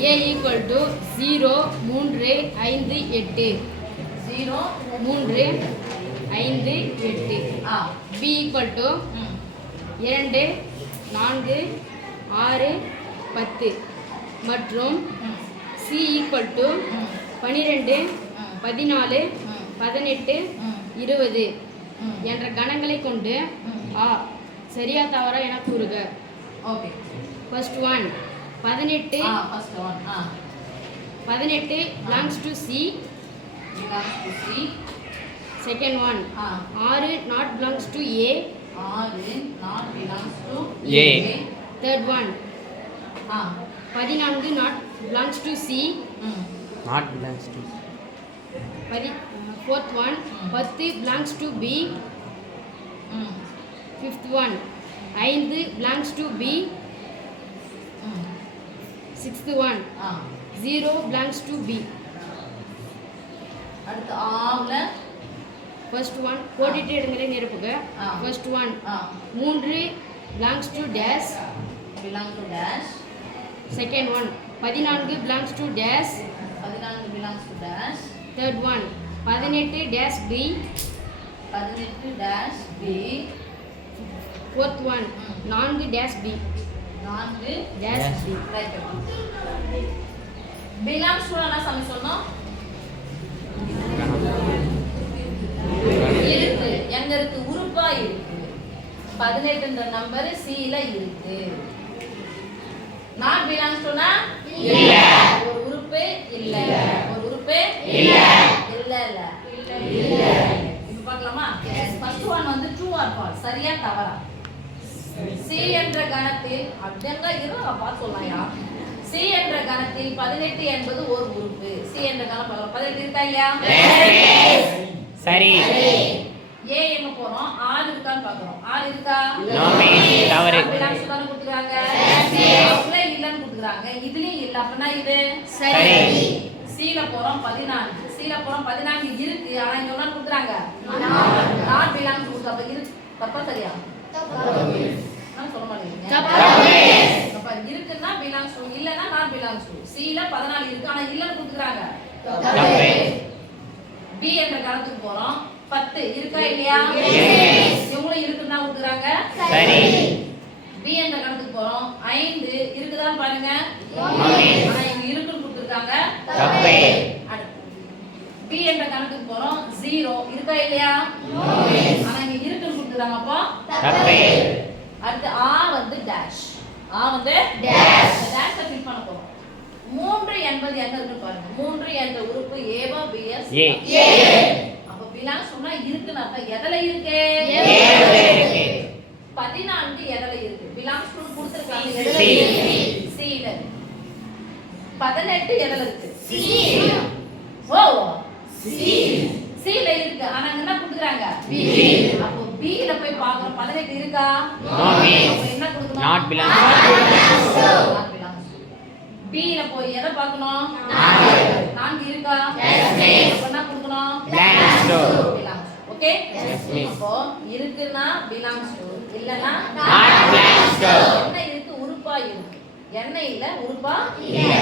A equal to 0 3 5 8 0 3 5 8 B equal to 2 4 6 10 மற்றும் C equal to 12 14 18 20 என்ற கணங்களை கொண்டு ஆ சரியா தவறா என கூறுக. Okay first one 18 first one 18 belongs to C. belongs to C. Second one 6 not belongs to A. 6 not belongs to A. Third one 14 not belongs to C. Not belongs to. Fourth one 10 belongs to B. Fifth one 5 belongs to B. Sixth one 0 belongs to B. அடுத்து ஆவுல First one கோடிட்ட இடங்களை நிரப்புக. First one 3 belongs to dash. belong to dash. Second one 14 belongs to dash. 14 belongs to dash. Third one 18 dash B. 18 dash B. Fourth one 4 dash B. 4 dash B. Right. belongs to என்ன சம சொன்னோம்? இருக்கு. எங்க இருக்கு? உறுப்பா இருக்கு. 18 என்ற number C ல இருக்கு. not belongs to னா இல்ல. ஒரு உறுப்பு இல்ல. ஒரு உறுப்பு இல்ல. இல்ல. இப்ப பார்க்கலாமா? ஃபர்ஸ்ட் ஒன் வந்து ட்ரூ ஆர் ஃபால்ஸ். சரியா தவறா? C என்ற கணத்தில் அப்படிங்க இருங்க பார்த்து சொல்லலாம்யா. C என்ற கணத்தில் 18 என்பது ஒரு உறுப்பு. C என்ற கணம் 18 இருக்கா இல்லையா? சரி. A எங்க போறோம்? 6 இருக்கான்னு பார்க்கறோம். 6 இருக்கா? நோ மீன் தவறு. பிளான்ஸ் தான கொடுத்துறாங்க. அவங்கள இல்லன்னு கொடுத்துறாங்க. இதுலயும் இல்ல. அப்பனா இது சரி. C ல போறோம் 14. C ல போறோம் 14 இருக்கு. ஆனா இங்க என்ன கொடுத்துறாங்க? நாட் பிலாங்ஸ் கொடுத்து அப்ப இருக்கு. தப்பா சரியா? தப்பு. நான் சொல்ல மாட்டேங்க. தப்பு. அப்ப இருக்குன்னா பிலாங்ஸ் டு இல்லனா நாட் பிலாங்ஸ் டு. C ல 14 இருக்கு. ஆனா இல்லன்னு கொடுத்துறாங்க. தப்பு. B என்ற கணத்துக்கு போறோம். 10 இருக்கா இல்லையா? இவங்க இருக்குன்னா கொடுக்குறாங்க. சரி. B என்ற கணத்துக்கு போறோம். 5 இருக்குதான்னு பாருங்க. ஆனா இங்க இருக்குன்னு கொடுத்திருக்காங்க. தப்பு. B என்ற கணத்துக்கு போறோம். 0 இருக்கா இல்லையா? ஆனா இங்க இருக்குன்னு கொடுத்திருக்காங்க. அப்போ தப்பு. அடுத்து A வந்து டேஷ். A வந்து டேஷ். டேஷ் ஃபில் பண்ண போறோம். 3 என்பது எங்க இருக்கு பாருங்க. 3 என்ற உறுப்பு A வா B S? A. அப்ப பிலாங்ஸ் சொன்னா இருக்குன்னு அர்த்தம். எதல இருக்கு? A ல இருக்கு. 14 எதல இருக்கு? பிலாங்ஸ் டு கொடுத்திருக்காங்க. எதல இருக்கு? C ல. 18 எதல இருக்கு? C. ஓ C ல இருக்கு. ஆனா என்ன கொடுக்குறாங்க? B. அப்போ B ல போய் பார்க்கறோம். 18 இருக்கா? நோ மீன். அப்ப என்ன கொடுக்கணும்? Not belongs. Not belongs. B ல போய் எதை பார்க்கணும்? 4 இருக்கா? அப்ப என்ன கொடுக்கணும்? Belongs to. Belongs. Okay? miss. அப்போ இருக்குன்னா belongs to, இல்லனா Not belongs to. என்ன இருக்கு? உறுப்பா இருக்கு. என்ன இல்ல? உறுப்பா இல்ல.